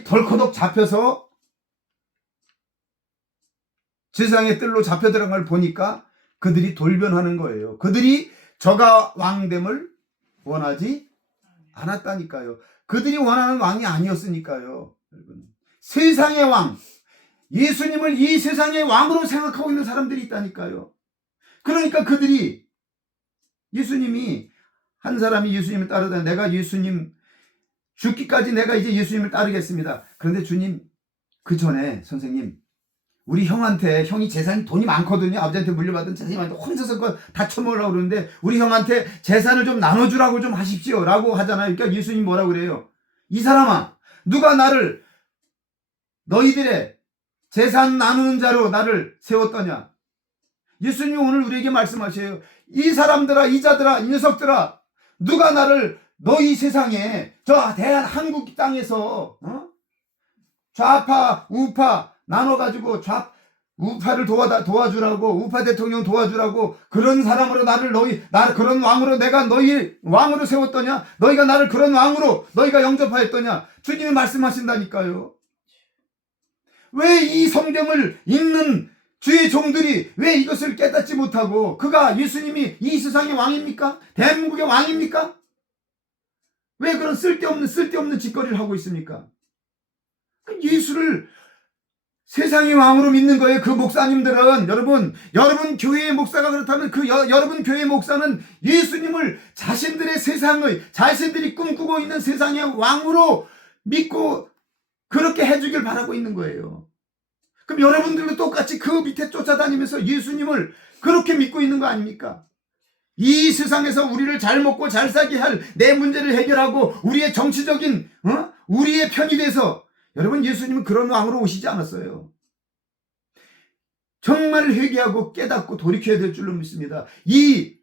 덜커덕 잡혀서 세상의 뜰로 잡혀 들어간 걸 보니까 그들이 돌변하는 거예요. 그들이 저가 왕됨을 원하지 않았다니까요. 그들이 원하는 왕이 아니었으니까요. 세상의 왕, 예수님을 이 세상의 왕으로 생각하고 있는 사람들이 있다니까요. 그러니까 한 사람이 예수님을 따르다 내가 예수님 죽기까지 내가 이제 예수님을 따르겠습니다. 그런데 주님, 그 전에 선생님, 우리 형이 돈이 많거든요. 아버지한테 물려받은 재산이 많은데 혼자서 그거 다 처먹으려고 그러는데 우리 형한테 재산을 좀 나눠주라고 좀 하십시오 라고 하잖아요. 그러니까 예수님 뭐라고 그래요? 이 사람아, 누가 너희들의 재산 나누는 자로 나를 세웠더냐? 예수님이 오늘 우리에게 말씀하셔요. 이 사람들아, 이 자들아, 이 녀석들아, 누가 너희 세상에 저 대한민국 땅에서 좌파 우파 나눠가지고 우파를 도와주라고, 우파 대통령 도와주라고, 그런 사람으로 그런 왕으로 내가 너희 왕으로 세웠더냐? 너희가 나를 그런 왕으로 너희가 영접하였더냐? 주님이 말씀하신다니까요. 왜 이 성경을 읽는 주의 종들이 왜 이것을 깨닫지 못하고, 예수님이 이 세상의 왕입니까? 대한민국의 왕입니까? 왜 그런 쓸데없는 짓거리를 하고 있습니까? 예수를 세상의 왕으로 믿는 거예요. 그 목사님들은, 여러분 교회의 목사가 그렇다면 여러분 교회의 목사는 예수님을 자신들이 꿈꾸고 있는 세상의 왕으로 믿고 그렇게 해주길 바라고 있는 거예요. 그럼 여러분들도 똑같이 그 밑에 쫓아다니면서 예수님을 그렇게 믿고 있는 거 아닙니까? 이 세상에서 우리를 잘 먹고 잘 살게 할 내 문제를 해결하고 우리의 정치적인 우리의 편이 돼서, 여러분, 예수님은 그런 왕으로 오시지 않았어요. 정말 회개하고 깨닫고 돌이켜야 될 줄로 믿습니다. 이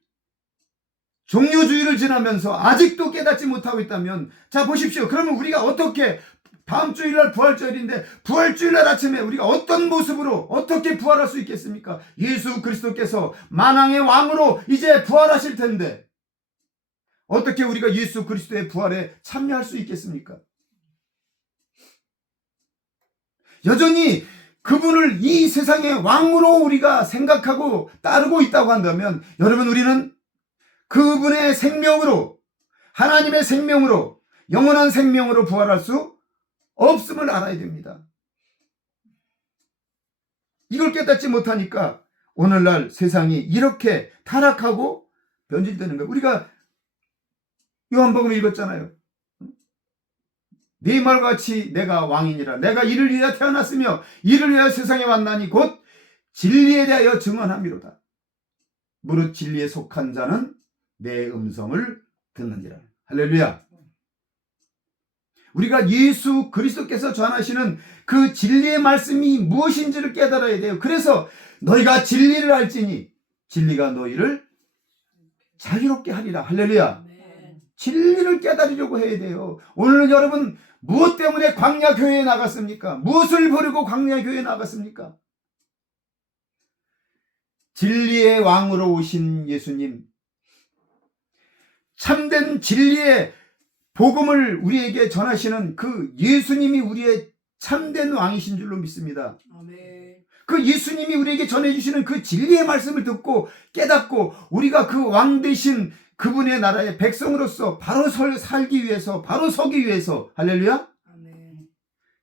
종료주의를 지나면서 아직도 깨닫지 못하고 있다면, 자 보십시오. 그러면 우리가 어떻게, 다음 주일날 부활절인데 부활주일날 아침에 우리가 어떤 모습으로 어떻게 부활할 수 있겠습니까? 예수 그리스도께서 만왕의 왕으로 이제 부활하실 텐데 어떻게 우리가 예수 그리스도의 부활에 참여할 수 있겠습니까? 여전히 그분을 이 세상의 왕으로 우리가 생각하고 따르고 있다고 한다면, 여러분, 우리는 그분의 생명으로, 하나님의 생명으로, 영원한 생명으로 부활할 수 없음을 알아야 됩니다. 이걸 깨닫지 못하니까 오늘날 세상이 이렇게 타락하고 변질되는 거예요. 우리가 요한복음 읽었잖아요. 네 말같이 내가 왕이니라. 내가 이를 위하여 태어났으며 이를 위하여 세상에 왔나니 곧 진리에 대하여 증언함이로다. 무릇 진리에 속한 자는 내 음성을 듣느니라. 할렐루야. 우리가 예수 그리스도께서 전하시는 그 진리의 말씀이 무엇인지를 깨달아야 돼요. 그래서 너희가 진리를 알지니 진리가 너희를 자유롭게 하리라. 할렐루야. 진리를 깨달으려고 해야 돼요. 오늘 여러분 무엇 때문에 광야교회에 나갔습니까? 무엇을 버리고 광야교회에 나갔습니까? 진리의 왕으로 오신 예수님, 참된 진리의 복음을 우리에게 전하시는 그 예수님이 우리의 참된 왕이신 줄로 믿습니다. 아멘. 그 예수님이 우리에게 전해주시는 그 진리의 말씀을 듣고 깨닫고 우리가 그 왕 되신 그분의 나라의 백성으로서 바로 살기 위해서, 바로 서기 위해서, 할렐루야, 아멘.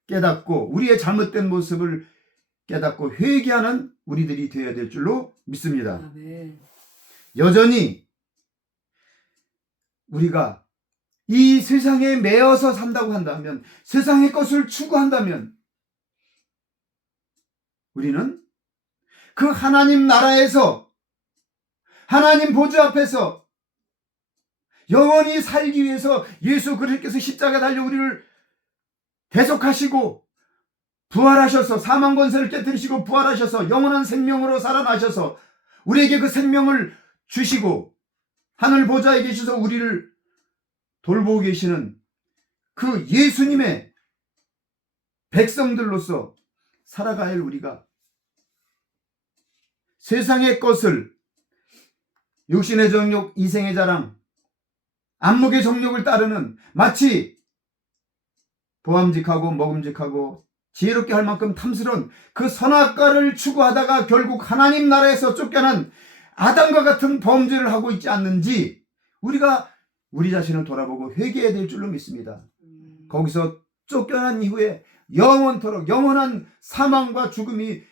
깨닫고 우리의 잘못된 모습을 깨닫고 회개하는 우리들이 되어야 될 줄로 믿습니다. 아멘. 여전히 우리가 이 세상에 매여서 산다고 한다면, 세상의 것을 추구한다면, 우리는 그 하나님 나라에서, 하나님 보좌 앞에서 영원히 살기 위해서 예수 그리스도께서 십자가에 달려 우리를 대속하시고 부활하셔서 사망 권세를 깨뜨리시고 부활하셔서 영원한 생명으로 살아나셔서 우리에게 그 생명을 주시고 하늘 보좌에 계셔서 우리를 돌보고 계시는 그 예수님의 백성들로서 살아가야 할 우리가 세상의 것을 육신의 정욕, 이생의 자랑, 안목의 정욕을 따르는 마치 보암직하고 먹음직하고 지혜롭게 할 만큼 탐스러운 그 선악과를 추구하다가 결국 하나님 나라에서 쫓겨난 아담과 같은 범죄를 하고 있지 않는지 우리가 우리 자신을 돌아보고 회개해야 될 줄로 믿습니다. 거기서 쫓겨난 이후에 영원토록 영원한 사망과 죽음이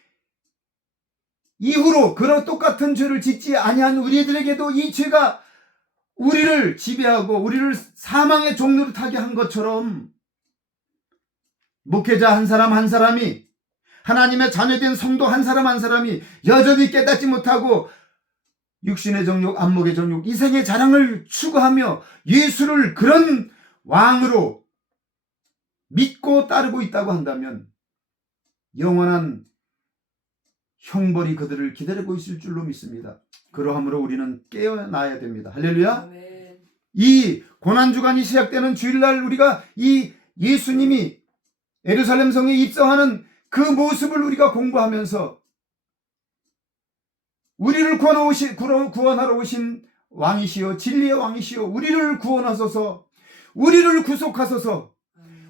이후로 그런 똑같은 죄를 짓지 아니한 우리들에게도 이 죄가 우리를 지배하고 우리를 사망의 종로로 타게 한 것처럼 목회자 한 사람 한 사람이 하나님의 자녀된 성도 한 사람 한 사람이 여전히 깨닫지 못하고 육신의 정욕, 안목의 정욕, 이생의 자랑을 추구하며 예수를 그런 왕으로 믿고 따르고 있다고 한다면 영원한 형벌이 그들을 기다리고 있을 줄로 믿습니다. 그러함으로 우리는 깨어나야 됩니다. 할렐루야. 아멘. 이 고난주간이 시작되는 주일날 우리가 이 예수님이 예루살렘 성에 입성하는 그 모습을 우리가 공부하면서 우리를 구원하러 오신 왕이시여 진리의 왕이시여 우리를 구원하소서 우리를 구속하소서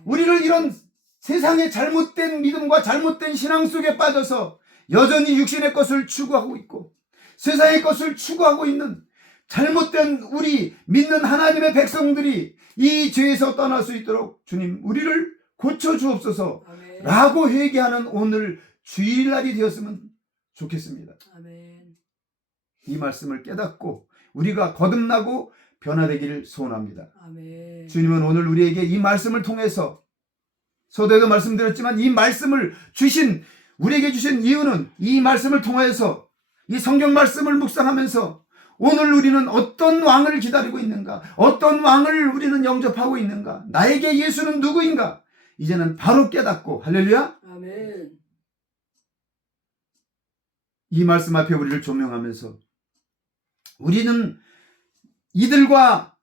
우리를 이런 세상의 잘못된 믿음과 잘못된 신앙 속에 빠져서 여전히 육신의 것을 추구하고 있고 세상의 것을 추구하고 있는 잘못된 우리 믿는 하나님의 백성들이 이 죄에서 떠날 수 있도록 주님 우리를 고쳐주옵소서 아멘. 라고 회개하는 오늘 주일날이 되었으면 좋겠습니다. 아멘. 이 말씀을 깨닫고 우리가 거듭나고 변화되기를 소원합니다. 아멘. 주님은 오늘 우리에게 이 말씀을 통해서 서두에도 말씀드렸지만 이 말씀을 우리에게 주신 이유는 이 말씀을 통해서 이 성경 말씀을 묵상하면서 오늘 우리는 어떤 왕을 기다리고 있는가? 어떤 왕을 우리는 영접하고 있는가? 나에게 예수는 누구인가? 이제는 바로 깨닫고 할렐루야. 아멘. 이 말씀 앞에 우리를 조명하면서 우리는 이들과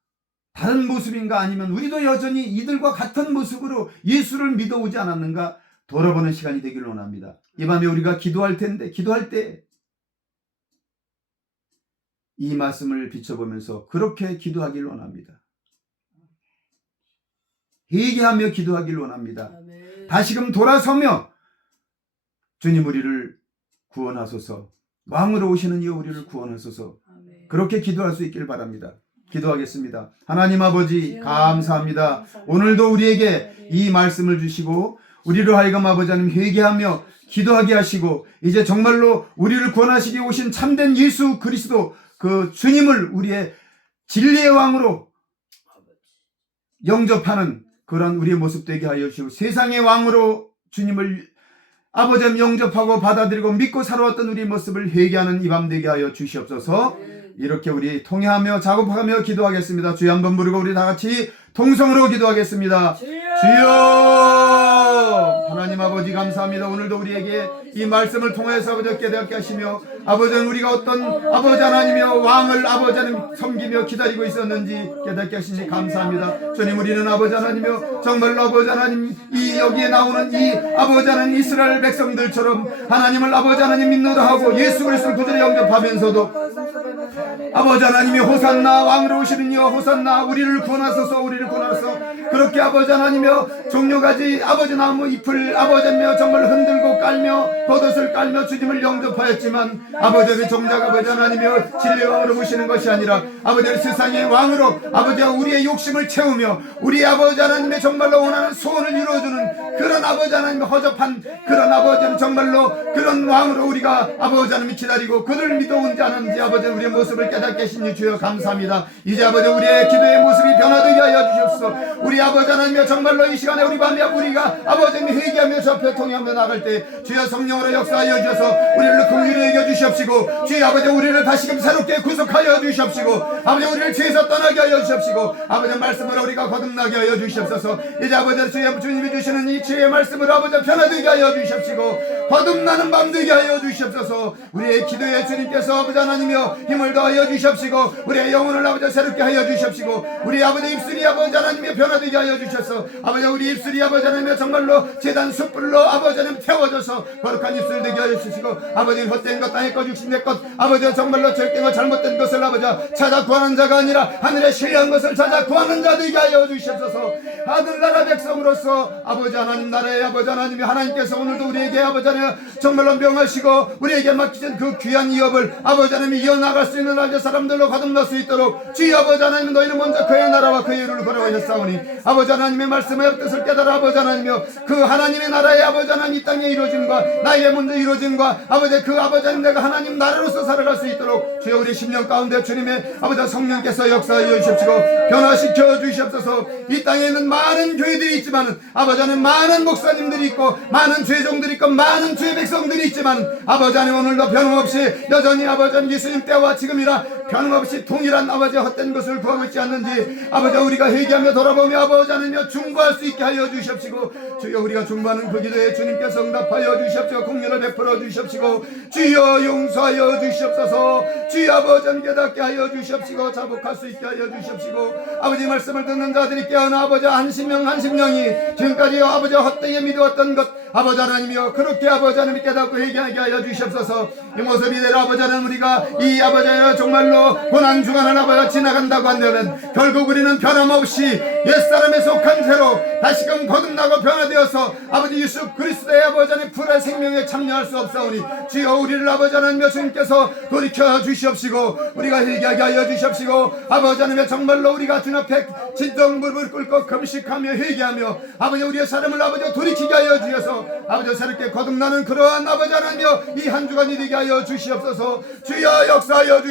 다른 모습인가 아니면 우리도 여전히 이들과 같은 모습으로 예수를 믿어오지 않았는가 돌아보는 시간이 되기를 원합니다. 이 밤에 우리가 기도할 때 이 말씀을 비춰보면서 그렇게 기도하기를 원합니다. 회개하며 기도하기를 원합니다. 아멘. 다시금 돌아서며 주님 우리를 구원하소서 왕으로 오시는 이여 우리를 구원하소서 아멘. 그렇게 기도할 수 있기를 바랍니다. 기도하겠습니다. 하나님 아버지 감사합니다. 오늘도 우리에게 이 말씀을 주시고 우리로 하여금 아버지 하나님 회개하며 기도하게 하시고 이제 정말로 우리를 구원하시기 오신 참된 예수 그리스도 그 주님을 우리의 진리의 왕으로 영접하는 그런 우리의 모습 되게 하여 주시고 세상의 왕으로 주님을 아버지 하나님 영접하고 받아들이고 믿고 살아왔던 우리의 모습을 회개하는 이 밤 되게 하여 주시옵소서. 이렇게 우리 통회하며 작업하며 기도하겠습니다. 주여 한번 부르고 우리 다 같이 통성으로 기도하겠습니다. 주여 하나님 아버지 감사합니다. 오늘도 우리에게 이 말씀을 통해서 아버지 깨닫게 하시며 아버지는 우리가 어떤 아버지 하나님이여 왕을 아버지 하나님 섬기며 기다리고 있었는지 깨닫게 하시니 감사합니다. 주님 우리는 아버지 하나님이여 정말로 아버지 하나님 이 여기에 나오는 이 아버지 하나님 이스라엘 백성들처럼 하나님을 아버지 하나님 믿노라 하고 예수 그리스도를 구주로 영접하면서도 아버지 하나님이 호산나 왕으로 오시는 이여 호산나 우리를 구원하소서 우리를 구원하소서 그렇게 아버지 하나님이여 종려가지 아버지 나무 잎을 아버지 하나님이여 정말 흔들고 깔며 겉옷을 깔며 주님을 영접하였지만 아버지 하나님 정작 아버지 하나님이여 진리의 왕으로 모시는 것이 아니라 아버지 하나님 세상의 왕으로 아버지와 우리의 욕심을 채우며 우리 아버지 하나님의 정말로 원하는 소원을 이루어주는 그런 아버지 하나님의 허접한 그런 아버지 하나님 정말로 그런 왕으로 우리가 아버지 하나님이 기다리고 그를 믿어온지 않은지 아버지 우리의 모습을 깨닫게 하시니 주여 감사합니다. 이제 아버지 우리의 기도의 모습이 변화되게 하여 주시옵소서. 우리 아버지 하나님이여 정말로 이 시간에 우리 밤에 우리가 아버지 하나님 회개 회개하며 저 앞에 통행하며 나갈 때 주여 성령으로 역사하여 주셔서 우리를 긍휼히 여겨 주시옵시고 주여 아버지 우리를 다시금 새롭게 구속하여 주시옵시고 아버지 우리를 죄에서 떠나게 하여 주시옵시고 아버지 말씀으로 우리가 거듭나게 하여 주시옵소서. 이제 아버지 주님이 주시는 이 주의 말씀으로 아버지 변화되게 하여 주시옵시고 거듭나는 밤 되게 하여 주시옵소서. 우리의 기도에 주님께서 아버지 하나님이여 힘을 더하여 주시옵시고 우리의 영혼을 아버지 새롭게 하여 주시옵시고 우리 아버지 입술이 아버지 하나님이여 변화되게 하여 주셔서 아버지 우리 입술이 아버지 하나님이여 정말로 제단 숯불로 아버지 하나님 태워져서 거룩한 입술 되게 하여 주시고 아버지 헛된 것 땅의 것 육신의 것 아버지 정말로 절대 것 잘못된 것을 아버지 찾아 구하는 자가 아니라 하늘에 신뢰한 것을 찾아 구하는 자 되게 하여 주시옵소서. 하늘나라 백성으로서 아버지 하나님 나라의 아버지 하나님이 하나님께서 오늘도 우리에게 아버지 하나님 정말로 명하시고 우리에게 맡기신 그 귀한 이업을 아버지 하나님이 이어나갈 수 있는 아버지 사람들로 거듭날 수 있도록 주여 아버지 하나님 너희는 먼저 그의 나라와 그의 의를 걸어가셨사오니 아버지 하나님의 말씀의 뜻을 깨달아 아버지 하나님이여 그 하나님의 나라의 아버지 하나님 이 땅에 이루어짐과 나에게 먼저 이루어짐과 아버지 그 아버지 하나님 내가 하나님 나라로서 살아갈 수 있도록 주여 우리 심령 가운데 주님의 아버지 성령께서 역사하여 주시옵시고 변화시켜 주시옵소서. 이 땅에 있는 많은 교회들이 있지만 아버지 하나님 많은 목사님들이 있고 많은 죄종들이 있고 많은 주의 백성들이 있지만 아버지 하나님 오늘도 변함없이 여전히 아버지 하나님 예수님 때와 지금이라 변함없이 동일한 아버지 헛된 것을 구하고 있지 않는지 아버지 우리가 회개하며 돌아보며 아버지 하나님여 중보할 수 있게 하여 주시옵시고 주여 우리가 중보하는 그 기도에 주님께서 응답하여 주시옵시고 공연을 베풀어 주시옵시고 주여 용서하여 주시옵소서. 주여 아버지 하나님 깨닫게 하여 주시옵시고 자복할 수 있게 하여 주시옵시고 아버지 말씀을 듣는 자들이 깨어나 아버지 한 심령이 지금까지 아버지 헛되게 믿어왔던 것 아버지 하나님이여 그렇게 아버지 하나님 깨닫고 회개하게 하여 주시옵소서. 이 모습 이대로 아버지 하나님 우리가 이 아버지 하나님 정말로 고난중간을 아버지 지나간다고 한다면 결국 우리는 변함없이 옛사람에 속한 죄로 다시금 거듭나고 변화되어서 아버지 예수 그리스도의 아버지 하나님 불의 생명에 참여할 수 없사오니 주여 우리를 아버지 하나님 주님께서 돌이켜 주시옵시고 우리가 회개하게 하여 주시옵시고 아버지 하나님 정말로 우리가 주님 앞에 진정 무릎을 꿇고 금식하며 회개하며 아버지 우리의 삶을 아버지 돌이키게 하여 주셔서 아버지 새롭게 거듭나는 그러한 아버지 하나님여 이 한 주간이 되게 하여 주시옵소서. 주여 역사하여 주시옵소서.